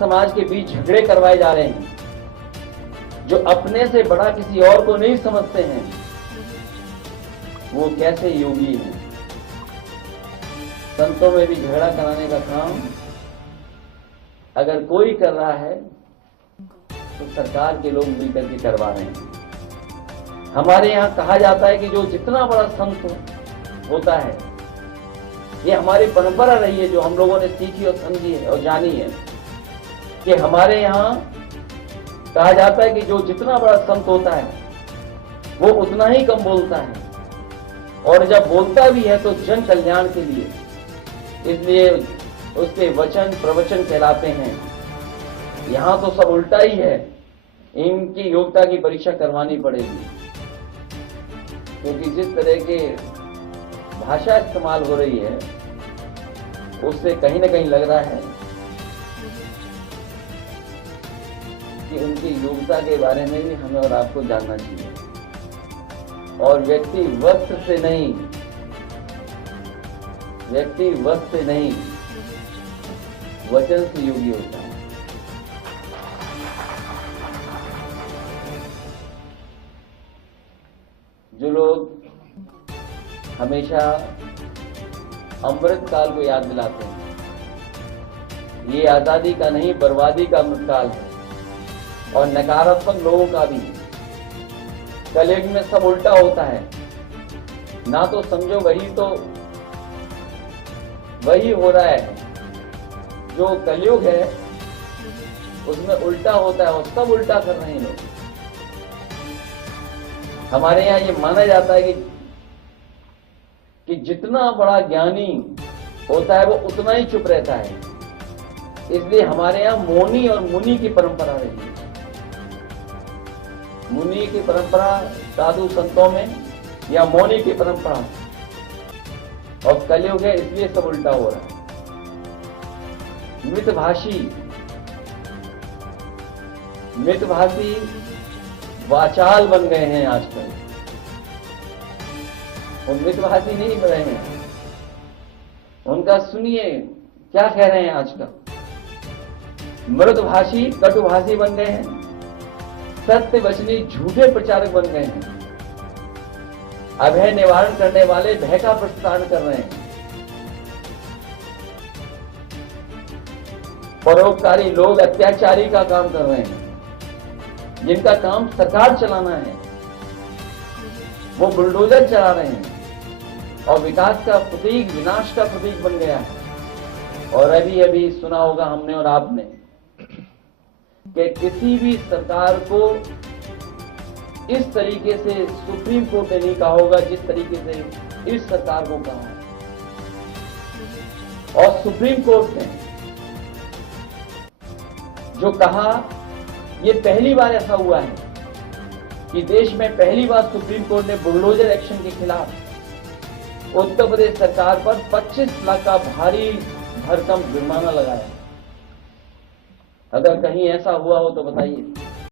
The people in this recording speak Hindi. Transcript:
समाज के बीच झगड़े करवाए जा रहे हैं, जो अपने से बड़ा किसी और को नहीं समझते हैं, वो कैसे योगी हैं। संतों में भी झगड़ा कराने का काम अगर कोई कर रहा है तो सरकार के लोग मिलकर के करवा रहे हैं। हमारे यहाँ कहा जाता है कि जो जितना बड़ा संत होता है, ये हमारी परंपरा रही है जो हम लोगों ने सीखी और समझी है और जानी है, कि हमारे यहाँ कहा जाता है कि जो जितना बड़ा संत होता है वो उतना ही कम बोलता है, और जब बोलता भी है तो जन कल्याण के लिए, इसलिए उसके वचन प्रवचन कहलाते हैं। यहाँ तो सब उल्टा ही है, इनकी योग्यता की परीक्षा करवानी पड़ेगी, क्योंकि जिस तरह के भाषा इस्तेमाल हो रही है उससे कहीं ना कहीं लग रहा है कि उनकी योग्यता के बारे में भी हमें और आपको जानना चाहिए। और व्यक्ति वस्त्र से नहीं, व्यक्ति वस्त्र से नहीं, वचन से योगी होता है। जो लोग हमेशा अमृत काल को याद दिलाते हैं, ये आजादी का नहीं बर्बादी का अमृत काल है, और नकारात्मक लोगों का भी। कलयुग में सब उल्टा होता है, ना तो समझो वही हो रहा है। जो कलयुग है उसमें उल्टा होता है और सब उल्टा कर रहे हैं लोग। हमारे यहाँ ये माना जाता है कि जितना बड़ा ज्ञानी होता है वो उतना ही चुप रहता है, इसलिए हमारे यहाँ मौनी और मुनि की परंपरा रही है। मुनि की परंपरा साधु संतों में, या मौनी की परंपरा, और कलयुग है इसलिए सब उल्टा हो रहा है। मितभाषी वाचाल बन गए हैं आजकल, वो मितभाषी नहीं बन रहे हैं। उनका सुनिए क्या कह रहे हैं आजकल। मृदभाषी कटुभाषी बन गए हैं, सत्य वचनी झूठे प्रचारक बन गए हैं, अभय निवारण करने वाले भय का प्रसारण कर रहे हैं, परोपकारी लोग अत्याचारी का काम कर रहे हैं। जिनका काम सरकार चलाना है वो बुलडोजर चला रहे हैं और विकास का प्रतीक विनाश का प्रतीक बन गया है। और अभी अभी सुना होगा हमने और आपने कि किसी भी सरकार को इस तरीके से सुप्रीम कोर्ट ने नहीं कहा होगा जिस तरीके से इस सरकार को कहा है। और सुप्रीम कोर्ट ने जो कहा, ये पहली बार ऐसा हुआ है कि देश में पहली बार सुप्रीम कोर्ट ने बुलडोजर एक्शन के खिलाफ उत्तर प्रदेश सरकार पर 25 लाख का भारी भरकम जुर्माना लगाया। अगर कहीं ऐसा हुआ हो तो बताइए।